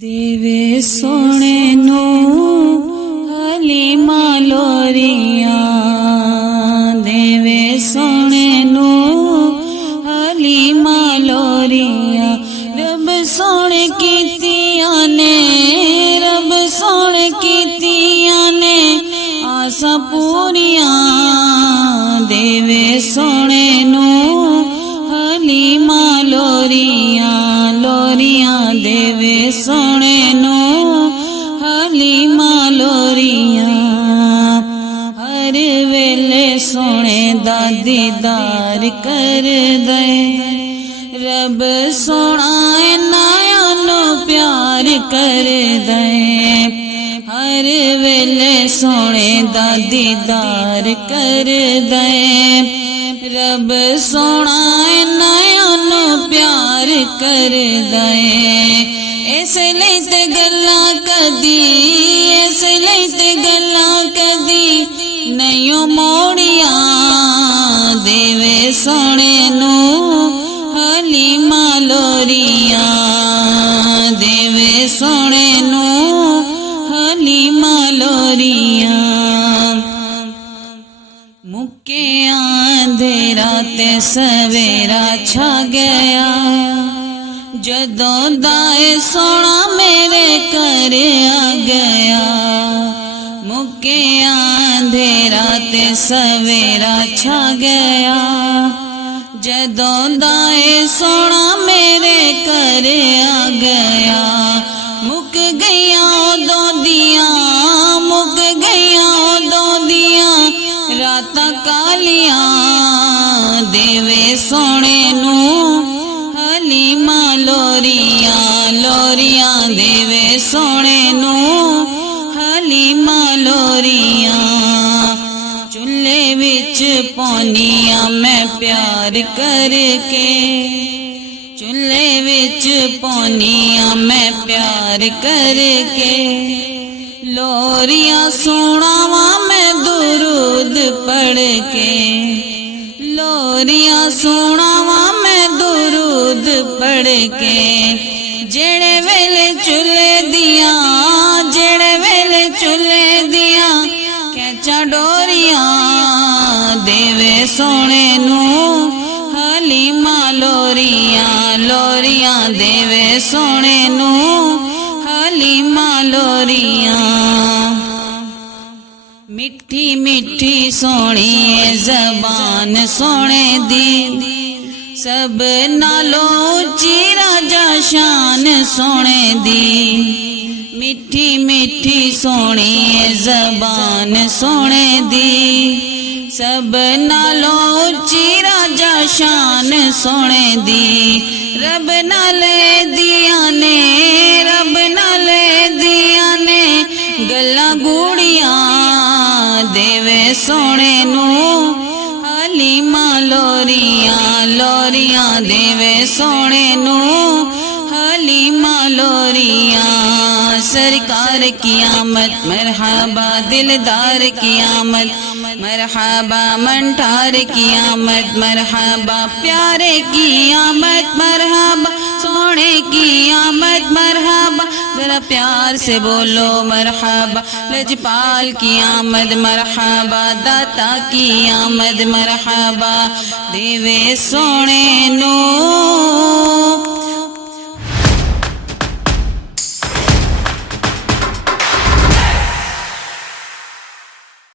देवे सोने नू हलीमा लोरियां, देवे सोने नू हलीमा लोरियां। रब सोने कीतियां ने, रब सोने कीतियां ने आसा पूरियां। देवे सोने नू हलीमा लोरियां, लोरियां देवे सोने नू हलीमा लोरियां। हर वेले सोने दा दीदार कर दे, रब सोना इन्ना नू प्यार कर दे। हर वेले सोने दा दीदार कर दे, रब सोना इन्ना नू प्यार कर दे। इसलिए ते गल्लां कदी, इसलिए ते गल्लां कदी नहीं मोड़ियां। देवे सोने नू हलीमा लोरियां, देवे सोने नू हलीमा लोरियां। मुक्के अंधेरा ते सवेरा छा गया, जदों दाए सोना मेरे घर आ गया। मुक्के अंधेरा ते सवेरा छा गया, जदों दाए सोना मेरे घर आ गया। मुक गईया उदों दियां, मुक गईया उदों दियां रातां कालियां। देवे सोने नू हलीमा लोरियां, लोरियां देवे सोने नू हलीमा लोरियां। चुल्हे विच पौनियां मैं प्यार करके, चुल्हे विच पौनियां मैं प्यार करके। लोरियां सुनावा मैं दुरूद पढ़ के, लोरियां सुनावा मैं दुरूद पढ़ के। जेड़े वेले चुल्हे दियां, जेड़े वेले चुल्हे दियां कैचा डोरियां। देवे सोने नू हलीमा लोरियां, लोरियां देवे सोने नू हलीमा लोरियां। मिठी मिठी सोनी ज़बान सोने दी, सब नालों ऊंची राजा शान सोने दी। मिठी मिठी सोनी ज़बान सोने दी, सब नालों ऊंची राजा शान सोने दी। रब नाले दिया ने, रब नाले दिया ने गल्लां गूड़ियां। देवे सोने नू हलीमा लोरियां, लोरियां देवे सोने नू हलीमा लोरियां। सरकार की आमद मरहबा, दिलदार की आमद मरहबा, मंठार की आमद मरहबा, प्यारे की आमद मरहबा, सोने की आमद मरहबा। जरा प्यार से बोलो मरहबा। लजपाल की आमद मरहबा, दाता की आमद मरहबा। देवे सोने नू